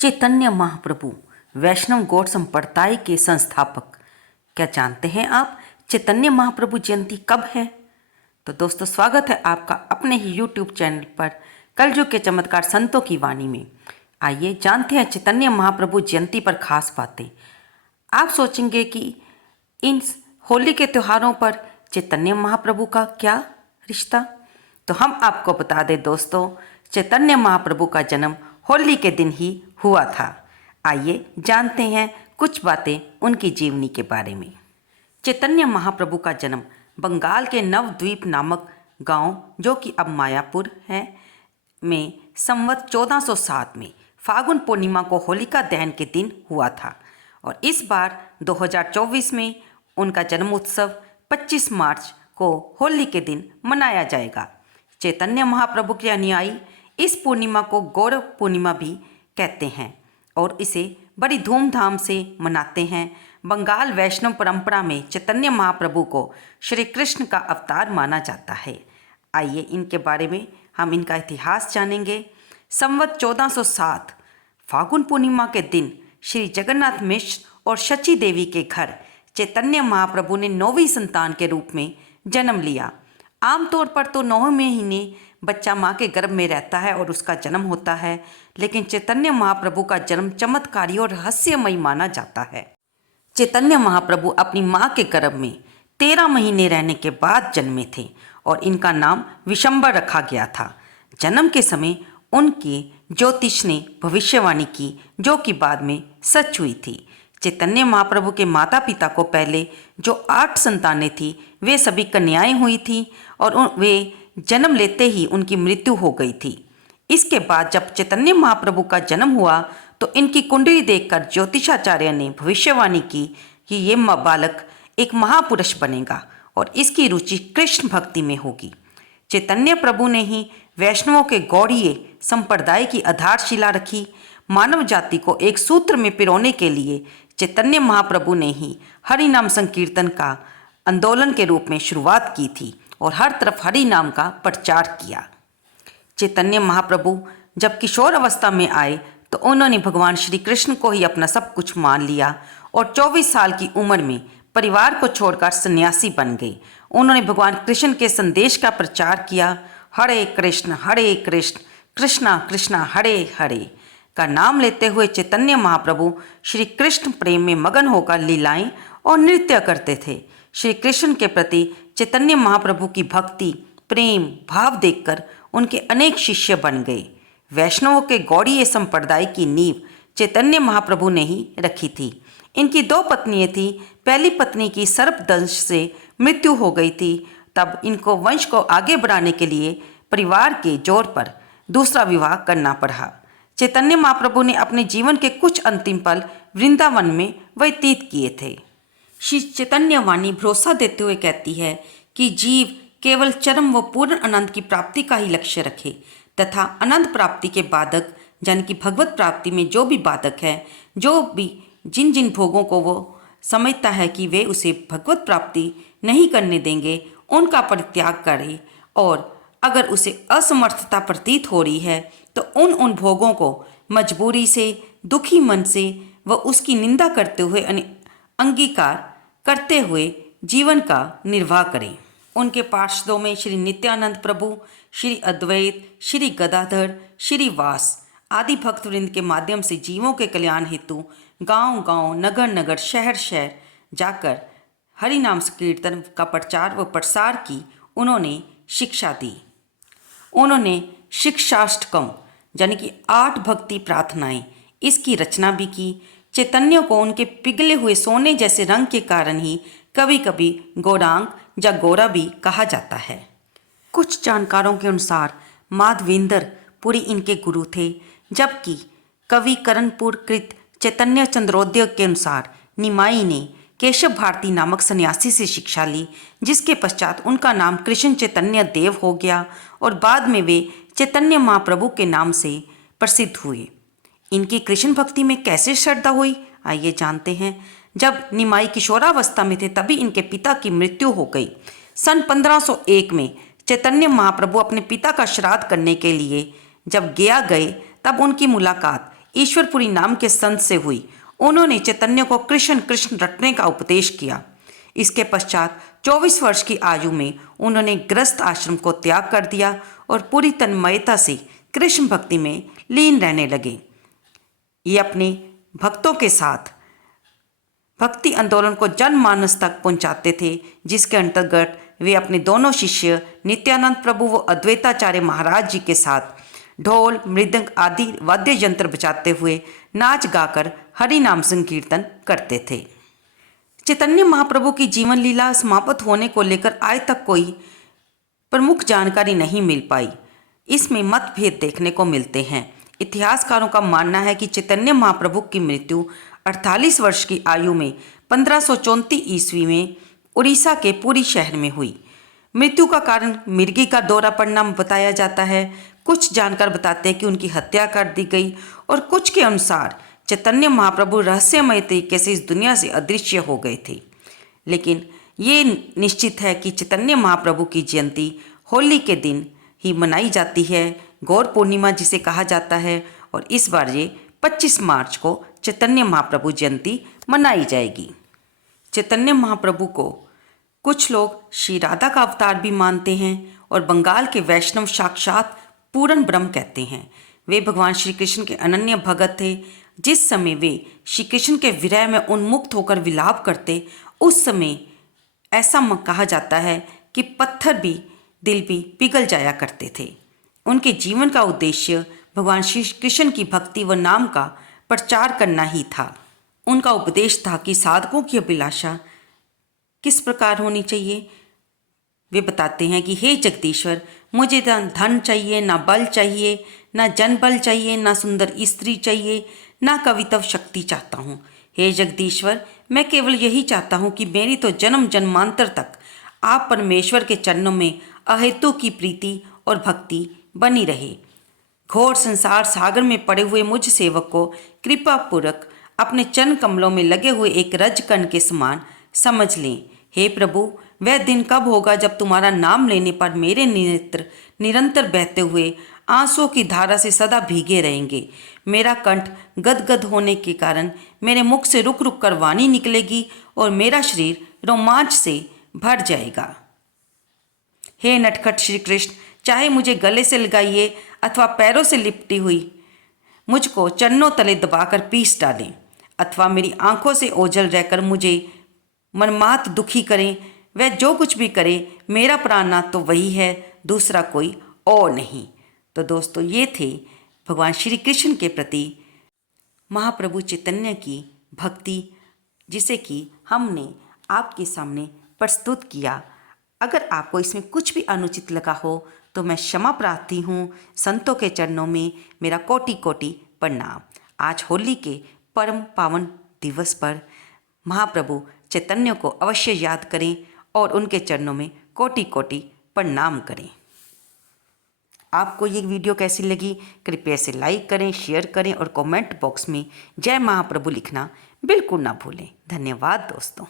चैतन्य महाप्रभु वैष्णव गौड़ संप्रदाय के संस्थापक। क्या जानते हैं आप चैतन्य महाप्रभु जयंती कब है? तो दोस्तों, स्वागत है आपका अपने ही YouTube चैनल पर कलयुग के चमत्कार संतों की वाणी में। आइए जानते हैं चैतन्य महाप्रभु जयंती पर खास बातें। आप सोचेंगे कि इन होली के त्योहारों पर चैतन्य महाप्रभु का क्या रिश्ता? तो हम आपको बता दें दोस्तों, चैतन्य महाप्रभु का जन्म होली के दिन ही हुआ था। आइए जानते हैं कुछ बातें उनकी जीवनी के बारे में। चैतन्य महाप्रभु का जन्म बंगाल के नवद्वीप नामक गांव, जो कि अब मायापुर है, में संवत 1407 में फागुन पूर्णिमा को होलिका दहन के दिन हुआ था। और इस बार 2024 में उनका जन्म उत्सव 25 मार्च को होली के दिन मनाया जाएगा। चैतन्य महाप्रभु के अनुयायी इस पूर्णिमा को गौरव पूर्णिमा भी कहते हैं और इसे बड़ी धूमधाम से मनाते हैं। बंगाल वैष्णव परंपरा में चैतन्य महाप्रभु को श्री कृष्ण का अवतार माना जाता है। आइए इनके बारे में हम इनका इतिहास जानेंगे। संवत 1407 फागुन पूर्णिमा के दिन श्री जगन्नाथ मिश्र और शची देवी के घर चैतन्य महाप्रभु ने 9वीं संतान के रूप में जन्म लिया। आमतौर पर तो 9 महीने बच्चा माँ के गर्भ में रहता है और उसका जन्म होता है, लेकिन चैतन्य महाप्रभु का जन्म चमत्कारी और रहस्यमयी माना जाता है। चैतन्य महाप्रभु अपनी माँ के गर्भ में 13 महीने रहने के बाद जन्मे थे और इनका नाम विशंबर रखा गया था। जन्म के समय उनके ज्योतिष ने भविष्यवाणी की, जो कि बाद में सच हुई थी। चैतन्य महाप्रभु के माता पिता को पहले जो 8 संतानें थी, वे सभी कन्याएं हुई थी और वे जन्म लेते ही उनकी मृत्यु हो गई थी। इसके बाद जब चैतन्य महाप्रभु का जन्म हुआ तो इनकी कुंडली देखकर ज्योतिषाचार्य ने भविष्यवाणी की कि ये बालक एक महापुरुष बनेगा और इसकी रुचि कृष्ण भक्ति में होगी। चैतन्य प्रभु ने ही वैष्णवों के गौड़ीय संप्रदाय की आधारशिला रखी। मानव जाति को एक सूत्र में पिरोने के लिए चैतन्य महाप्रभु ने ही हरि नाम संकीर्तन का आंदोलन के रूप में शुरुआत की थी और हर तरफ हरि नाम का प्रचार किया। चैतन्य महाप्रभु जब किशोर अवस्था में आए तो उन्होंने भगवान श्री कृष्ण को ही अपना सब कुछ मान लिया और 24 साल की उम्र में परिवार को छोड़कर सन्यासी बन गए। उन्होंने भगवान कृष्ण के संदेश का प्रचार किया। हरे कृष्ण कृष्णा कृष्णा हरे हरे का नाम लेते हुए चैतन्य महाप्रभु श्री कृष्ण प्रेम में मगन होकर लीलाएं और नृत्य करते थे। श्री कृष्ण के प्रति चैतन्य महाप्रभु की भक्ति, प्रेम, भाव देखकर उनके अनेक शिष्य बन गए। वैष्णवों के गौड़ीय संप्रदाय की नींव चैतन्य महाप्रभु ने ही रखी थी। इनकी 2 पत्नियां थी। पहली पत्नी की सर्पदंश से मृत्यु हो गई थी। तब इनको वंश को आगे बढ़ाने के लिए परिवार के जोर पर दूसरा विवाह करना पड़ा। चैतन्य महाप्रभु ने अपने जीवन के कुछ अंतिम पल वृंदावन में व्यतीत किए थे। श्री चैतन्य वाणी भरोसा देते हुए कहती है कि जीव केवल चरम व पूर्ण आनंद की प्राप्ति का ही लक्ष्य रखे तथा आनंद प्राप्ति के बाधक, यानी कि भगवत प्राप्ति में जो भी बाधक है, जो भी जिन भोगों को वो समझता है कि वे उसे भगवत प्राप्ति नहीं करने देंगे, उनका परित्याग करे और अगर उसे असमर्थता प्रतीत हो रही है तो उन भोगों को मजबूरी से, दुखी मन से व उसकी निंदा करते हुए अंगीकार करते हुए जीवन का निर्वाह करें। उनके पार्षदों में श्री नित्यानंद प्रभु, श्री अद्वैत, श्री गदाधर, श्री वास आदि भक्तवृंद के माध्यम से जीवों के कल्याण हेतु गांव-गांव, नगर-नगर, शहर-शहर जाकर हरि नाम संकीर्तन का प्रचार व प्रसार की उन्होंने शिक्षा दी। उन्होंने शिक्षाष्टकम, यानी कि 8 भक्ति प्रार्थनाएं, इसकी रचना भी की। चैतन्य को उनके पिघले हुए सोने जैसे रंग के कारण ही कभी कभी गौरांग या गौरा भी कहा जाता है। कुछ जानकारों के अनुसार माधवेंद्र पुरी इनके गुरु थे, जबकि कवि करणपुर कृत चैतन्य चंद्रोदय के अनुसार निमाई ने केशव भारती नामक सन्यासी से शिक्षा ली, जिसके पश्चात उनका नाम कृष्ण चैतन्य देव हो गया और बाद में वे चैतन्य महाप्रभु के नाम से प्रसिद्ध हुए। इनकी कृष्ण भक्ति में कैसे श्रद्धा हुई, आइए जानते हैं। जब निमाई किशोरावस्था में थे तभी इनके पिता की मृत्यु हो गई। सन 1501 में चैतन्य महाप्रभु अपने पिता का श्राद्ध करने के लिए जब गया गए तब उनकी मुलाकात ईश्वरपुरी नाम के संत से हुई। उन्होंने चैतन्य को कृष्ण कृष्ण रटने का उपदेश किया। इसके पश्चात 24 वर्ष की आयु में उन्होंने गृहस्थ आश्रम को त्याग कर दिया और पूरी तन्मयता से कृष्ण भक्ति में लीन रहने लगे। ये अपने भक्तों के साथ भक्ति आंदोलन को जनमानस तक पहुंचाते थे, जिसके अंतर्गत वे अपने दोनों शिष्य नित्यानंद प्रभु व अद्वैताचार्य महाराज जी के साथ ढोल मृदंग आदि वाद्य यंत्र बजाते हुए नाच गाकर हरि नाम संकीर्तन करते थे। चैतन्य महाप्रभु की जीवन लीला समाप्त होने को लेकर आज तक कोई प्रमुख जानकारी नहीं मिल पाई। इसमें मतभेद देखने को मिलते हैं। इतिहासकारों का मानना है कि चैतन्य महाप्रभु की मृत्यु 48 वर्ष की आयु में 1534 ईस्वी में उड़ीसा के पुरी शहर में हुई। मृत्यु का कारण मिर्गी का दौरा पड़ना बताया जाता है। कुछ जानकार बताते हैं कि उनकी हत्या कर दी गई और कुछ के अनुसार चैतन्य महाप्रभु रहस्यमय तरीके से इस दुनिया से अदृश्य हो गए थे। लेकिन ये निश्चित है कि चैतन्य महाप्रभु की जयंती होली के दिन ही मनाई जाती है, गौर पूर्णिमा जिसे कहा जाता है, और इस बार ये 25 मार्च को चैतन्य महाप्रभु जयंती मनाई जाएगी। चैतन्य महाप्रभु को कुछ लोग श्री राधा का अवतार भी मानते हैं और बंगाल के वैष्णव साक्षात पूर्ण ब्रह्म कहते हैं। वे भगवान श्री कृष्ण के अनन्य भगत थे। जिस समय वे श्री कृष्ण के विरह में उन्मुक्त होकर विलाप करते, उस समय ऐसा कहा जाता है कि पत्थर भी दिल भी पिघल जाया करते थे। उनके जीवन का उद्देश्य भगवान श्री कृष्ण की भक्ति व नाम का प्रचार करना ही था। उनका उपदेश था कि साधकों की अभिलाषा किस प्रकार होनी चाहिए। वे बताते हैं कि हे जगदीश्वर, मुझे ना धन चाहिए, ना बल चाहिए, ना जनबल चाहिए, ना सुंदर स्त्री चाहिए, ना कवित्व शक्ति चाहता हूँ। हे जगदीश्वर, मैं केवल यही चाहता हूँ कि मेरी तो जन्म जन्मांतर तक आप परमेश्वर के चरणों में अहेतु की प्रीति और भक्ति बनी रहे। घोर संसार सागर में पड़े हुए मुझ सेवक को कृपापूर्वक अपने चरण कमलों में लगे हुए एक रजकण के समान समझ लें। हे प्रभु, वह दिन कब होगा जब तुम्हारा नाम लेने पर मेरे नेत्र निरंतर बहते हुए आंसुओं की धारा से सदा भीगे रहेंगे। मेरा कंठ गदगद होने के कारण मेरे मुख से रुक रुक कर वाणी निकलेगी और मेरा शरीर रोमांच से भर जाएगा। हे नटखट श्री कृष्ण, चाहे मुझे गले से लगाइए अथवा पैरों से लिपटी हुई मुझको चरणों तले दबाकर पीस डालें, अथवा मेरी आंखों से ओझल रहकर मुझे मनमात दुखी करें। वह जो कुछ भी करे, मेरा प्राणनाथ तो वही है, दूसरा कोई और नहीं। तो दोस्तों, ये थे भगवान श्री कृष्ण के प्रति महाप्रभु चैतन्य की भक्ति, जिसे कि हमने आपके सामने प्रस्तुत किया। अगर आपको इसमें कुछ भी अनुचित लगा हो तो मैं क्षमा प्रार्थी हूँ। संतों के चरणों में मेरा कोटि कोटि प्रणाम। आज होली के परम पावन दिवस पर महाप्रभु चैतन्य को अवश्य याद करें और उनके चरणों में कोटि कोटि प्रणाम करें। आपको ये वीडियो कैसी लगी, कृपया इसे लाइक करें, शेयर करें और कमेंट बॉक्स में जय महाप्रभु लिखना बिल्कुल ना भूलें। धन्यवाद दोस्तों।